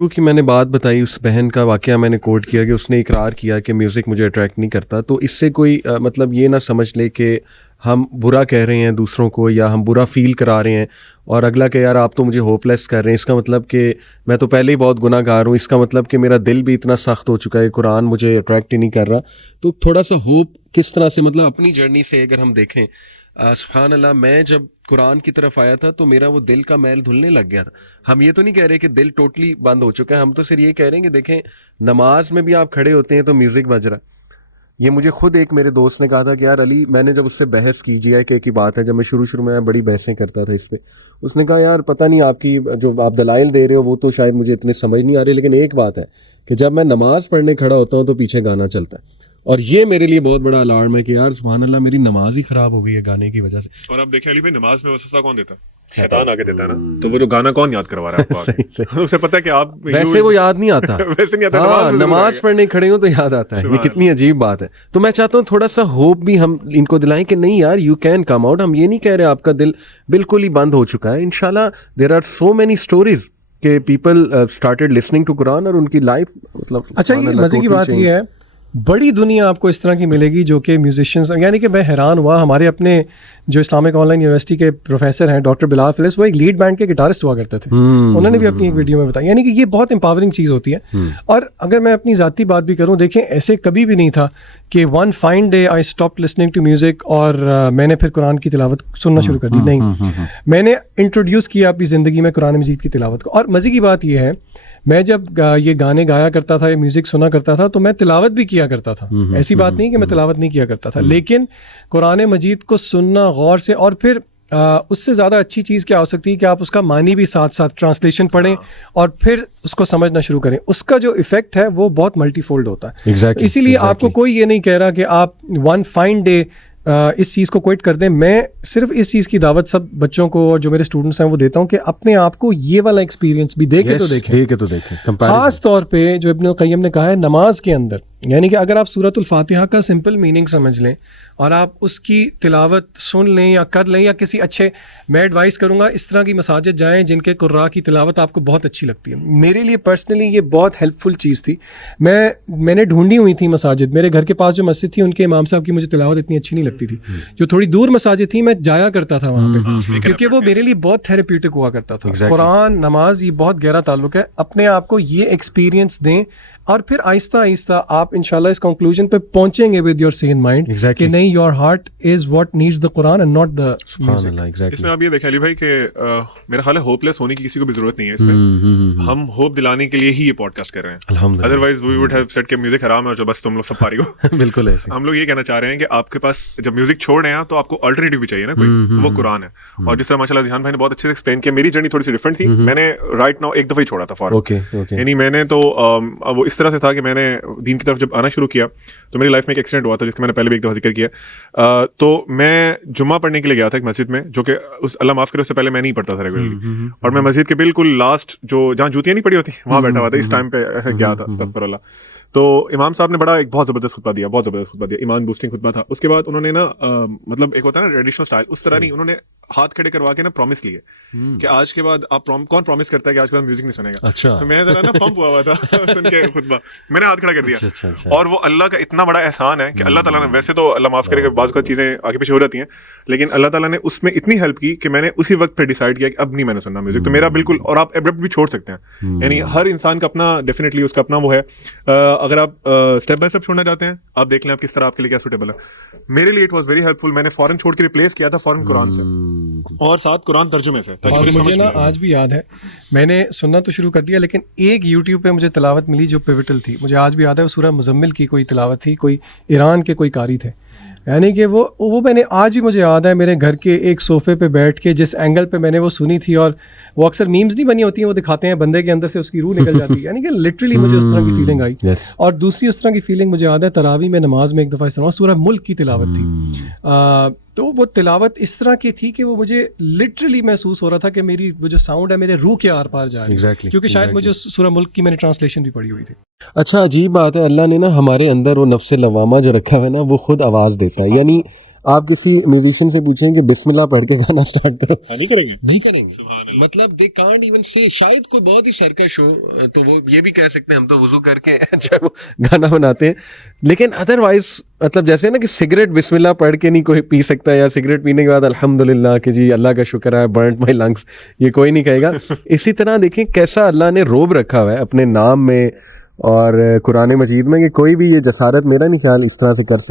کیونکہ میں نے بات بتائی اس بہن کا واقعہ میں نے کوٹ کیا کہ اس نے اقرار کیا کہ میوزک مجھے اٹریکٹ نہیں کرتا، تو اس سے کوئی مطلب یہ نہ سمجھ لے کہ ہم برا کہہ رہے ہیں دوسروں کو یا ہم برا فیل کرا رہے ہیں اور اگلا کہ یار آپ تو مجھے ہوپ لیس کر رہے ہیں، اس کا مطلب کہ میں تو پہلے ہی بہت گناہ گار ہوں، اس کا مطلب کہ میرا دل بھی اتنا سخت ہو چکا ہے، قرآن مجھے اٹریکٹ ہی نہیں کر رہا۔ تو تھوڑا سا ہوپ کس طرح سے مطلب اپنی جرنی سے اگر ہم دیکھیں، سبحان اللہ، میں جب قرآن کی طرف آیا تھا تو میرا وہ دل کا میل دھلنے لگ گیا تھا۔ ہم یہ تو نہیں کہہ رہے کہ دل ٹوٹلی بند ہو چکا ہے، ہم تو صرف یہ کہہ رہے ہیں کہ دیکھیں نماز میں بھی آپ کھڑے ہوتے ہیں تو میوزک بج رہا ہے۔ یہ مجھے خود ایک میرے دوست نے کہا تھا کہ یار علی، میں نے جب اس سے بحث کی جی آئی کے کی بات ہے، جب میں شروع میں بڑی بحثیں کرتا تھا اس پہ، اس نے کہا یار پتہ نہیں آپ کی جو آپ دلائل دے رہے ہو وہ تو شاید مجھے اتنے سمجھ نہیں آ رہے، لیکن ایک بات ہے کہ جب میں نماز پڑھنے کھڑا ہوتا ہوں تو پیچھے گانا چلتا ہے، اور یہ میرے لیے بہت بڑا الارم ہے کہ یار سبحان اللہ میری نماز ہی خراب ہو گئی ہے گانے کی وجہ سے۔ اور آپ دیکھیں علی بھائی، نماز میں وسوسہ کون دیتا ہے؟ شیطان آگے دیتا ہے نا، تو وہ جو گانا کون یاد کروا رہا ہے آپ کو؟ اسے پتہ ہے کہ آپ ویسے وہ یاد نہیں آتا، ویسے نہیں آتا، ہاں نماز پڑھنے کھڑے ہوں تو یاد آتا ہے۔ یہ کتنی عجیب بات ہے۔ تو میں چاہتا ہوں تھوڑا سا ہوپ بھی ہم ان کو دلائیں کہ نہیں یار، یو کین کم آؤٹ۔ ہم یہ نہیں کہہ رہے آپ کا دل بالکل ہی بند ہو چکا ہے، انشاءاللہ there are so many stories کہ people started listening to Quran اور ان کی لائف مطلب۔ اچھا، یہ مزے کی بات یہ ہے، بڑی دنیا آپ کو اس طرح کی ملے گی جو کہ میوزیشینس، یعنی کہ میں حیران ہوا، ہمارے اپنے جو اسلامک آن لائن یونیورسٹی کے پروفیسر ہیں ڈاکٹر بلال فلس، وہ ایک لیڈ بینڈ کے گٹارسٹ ہوا کرتے تھے، انہوں نے بھی اپنی ایک ویڈیو میں بتایا، یعنی کہ یہ بہت امپاورنگ چیز ہوتی ہے۔ اور اگر میں اپنی ذاتی بات بھی کروں، دیکھیں ایسے کبھی بھی نہیں تھا کہ one fine day I stop listening to music اور میں نے پھر قرآن کی تلاوت سننا شروع کر دی، نہیں، میں نے انٹروڈیوس کیا اپنی زندگی میں قرآن مجید کی تلاوت کو۔ اور مزے کی بات یہ ہے، میں جب یہ گانے گایا کرتا تھا یا میوزک سنا کرتا تھا تو میں تلاوت بھی کیا کرتا تھا، ایسی بات نہیں کہ میں تلاوت نہیں کیا کرتا تھا، لیکن قرآن مجید کو سننا غور سے، اور پھر اس سے زیادہ اچھی چیز کیا ہو سکتی ہے کہ آپ اس کا معنی بھی ساتھ ساتھ ٹرانسلیشن پڑھیں اور پھر اس کو سمجھنا شروع کریں، اس کا جو ایفیکٹ ہے وہ بہت ملٹی فولڈ ہوتا ہے۔ اسی لیے آپ کو کوئی یہ نہیں کہہ رہا کہ آپ ون فائن ڈے اس چیز کو کوئٹ کر دیں۔ میں صرف اس چیز کی دعوت سب بچوں کو اور جو میرے اسٹوڈنٹس ہیں وہ دیتا ہوں کہ اپنے آپ کو یہ والا ایکسپیرینس بھی دے کے تو دیکھیں، خاص طور پہ جو ابن القیم نے کہا ہے نماز کے اندر، یعنی کہ اگر آپ سورۃ الفاتحہ کا سمپل میننگ سمجھ لیں اور آپ اس کی تلاوت سن لیں یا کر لیں، یا کسی اچھے، میں ایڈوائز کروں گا اس طرح کی مساجد جائیں جن کے قراء کی تلاوت آپ کو بہت اچھی لگتی ہے۔ میرے لیے پرسنلی یہ بہت ہیلپ فل چیز تھی، میں نے ڈھونڈی ہوئی تھی مساجد، میرے گھر کے پاس جو مسجد تھی ان کے امام صاحب کی مجھے تلاوت اتنی اچھی نہیں لگتی تھی، جو تھوڑی دور مساجد تھی میں جایا کرتا تھا وہاں پہ، کیونکہ وہ میرے لیے بہت تھیراپیوٹک ہوا کرتا تھا۔ قرآن، نماز، یہ بہت گہرا تعلق ہے، اپنے آپ کو یہ ایکسپیرینس دیں اور پھر آہستہ آہستہ آپ انشاءاللہ اس کنکلوژن پہ پہنچیں گے ود یور سین مائنڈ کہ نہیں، your heart is what needs the Quran and not the music. اس میں آپ یہ دیکھیں علی بھائی کہ میرا خیال ہے ہوپ لیس ہونے کی کسی کو بھی ضرورت نہیں ہے اس میں، ہم ہوپ دلانے کے لیے ہی یہ پوڈ کاسٹ کر رہے ہیں، otherwise we would have said کہ میوزک حرام ہے اور بس تم لوگ سب فارغ ہو۔ بالکل ایسے ہم لوگ یہ کہنا چاہ رہے ہیں کہ آپ کے پاس جب میوزک چھوڑ رہے ہیں تو آپ کو الٹرنیٹیو بھی چاہیے نا کوئی، تو وہ قرآن ہے۔ اور جس طرح ماشاء اللہ ذیحان بھائی نے بہت اچھے سے ایکسپلین کیا، میری جرنی تھوڑی سی ڈفرینٹ تھی، میں نے رائٹ ناؤ ایک دفعہ ہی چھوڑا تھا فوراً، یعنی میں نے تو وہ اس طرح سے تھا کہ میں نے دین کی طرف جب آنا شروع کیا تو میری لائف میں ایک ایکسیڈنٹ ہوا تھا جس کا میں نے پہلے بھی ایک دفعہ ذکر کیا، تو میں جمعہ پڑھنے کے لیے گیا تھا ایک مسجد میں، جو کہ اللہ معاف کرے اس سے پہلے میں نہیں پڑھتا تھا ریگولرلی، اور میں مسجد کے بالکل لاسٹ جو جہاں جوتیاں نہیں پڑی ہوتی وہاں بیٹھا ہوا تھا، اس ٹائم پہ گیا تھا، استغفر اللہ۔ تو امام صاحب نے بڑا ایک بہت زبردست خطبہ دیا، ایمان بوسٹنگ خطبہ تھا۔ اس کے بعد انہوں نے نا مطلب ایک ہوتا ہے نا ٹریڈیشنل اسٹائل، اس طرح نہیں، انہوں نے ہاتھ کھڑے کروا کے نا پرومس لیے کہ آج کے بعد آپ کون پرومس کرتا ہے کہ آج کے بعد میوزک نہیں سنے گا؟ اچھا، تو میں ذرا نا پمپ ہوا ہوا تھا سن کے خطبہ، میں نے ہاتھ کھڑا کر دیا، اور وہ اللہ کا اتنا بڑا احسان ہے کہ اللہ تعالیٰ نے، ویسے تو اللہ معاف کرے کہ بعض اوقات چیزیں آگے پیچھے ہو جاتی ہیں، لیکن اللہ تعالیٰ نے اس میں اتنی ہیلپ کی کہ میں نے اسی وقت پہ ڈیسائیڈ کیا کہ اب نہیں میں نے سننا میوزک۔ تو میرا بالکل، اور آپ ایبرپٹ بھی چھوڑ سکتے ہیں، یعنی ہر انسان کا اپنا ڈیفینیٹلی اس کا اپنا وہ ہے، اگر آپ اسٹیپ بائی اسٹیپ چھوڑنا چاہتے ہیں آپ دیکھ لیں آپ کس طرح آپ کے لیے کیا سوٹیبل ہے۔ میرے لیے اٹ واز ویری ہیلپ فل، میں نے فوراً چھوڑ کے ریپلیس کیا تھا فوراً قرآن سے، اور ساتھ قرآن ترجمے سے۔ اور مجھے نا آج بھی یاد ہے، میں نے سننا تو شروع کر دیا، لیکن ایک یوٹیوب پہ مجھے تلاوت ملی جو پیوٹل تھی، مجھے آج بھی یاد ہے، وہ سورہ مزمل کی کوئی تلاوت تھی، کوئی ایران کے کوئی قاری تھے، یعنی کہ وہ میں نے آج بھی مجھے یاد ہے، میرے گھر کے ایک صوفے پہ بیٹھ کے جس اینگل پہ میں نے وہ سنی تھی، اور وہ اکثر میمز نہیں بنی ہوتی ہیں، وہ دکھاتے ہیں بندے کے اندر سے اس کی روح نکل جاتی ہے، یعنی کہ لٹرلی مجھے اس طرح کی فیلنگ آئی۔ اور دوسری اس طرح کی فیلنگ مجھے یاد ہے تراویح میں نماز میں ایک دفعہ اس طرح سورہ ملک کی تلاوت تھی، تو وہ تلاوت اس طرح کی تھی کہ وہ مجھے لٹرلی محسوس ہو رہا تھا کہ میری وہ جو ساؤنڈ ہے میرے روح کے آر پار جا رہی ہے، کیونکہ شاید مجھے سورہ ملک کی میں نے ٹرانسلیشن بھی پڑھی ہوئی تھی۔ اچھا، عجیب بات ہے، اللہ نے نا ہمارے اندر وہ نفس لوامہ جو رکھا ہوا ہے نا وہ خود آواز دیتا ہے، یعنی آپ کسی میوزیشین سے پوچھیں کہ بسم اللہ پڑھ کے گانا سٹارٹ کرو, نہیں کریں گے, نہیں کریں گے. مطلب دے کانٹ ایون سے, شاید کوئی بہت ہی سرکش ہو تو وہ یہ بھی کہہ سکتے ہیں ہم تو وضو کر کے جو ہے وہ گانا بناتے ہیں, لیکن ادروائز مطلب جیسے نا کہ سگریٹ بسم اللہ پڑھ کے نہیں کوئی پی سکتا, یا سگریٹ پینے کے بعد الحمدللہ کہ جی اللہ کا شکر ہے برنٹ مائی لنگس, یہ کوئی نہیں کہے گا. اسی طرح دیکھیں کیسا اللہ نے روب رکھا ہوا ہے اپنے نام میں اور قرآن مجید میں کہ کوئی بھی یہ جسارت میرا نہیں خیال اس طرح سے کر سکتا.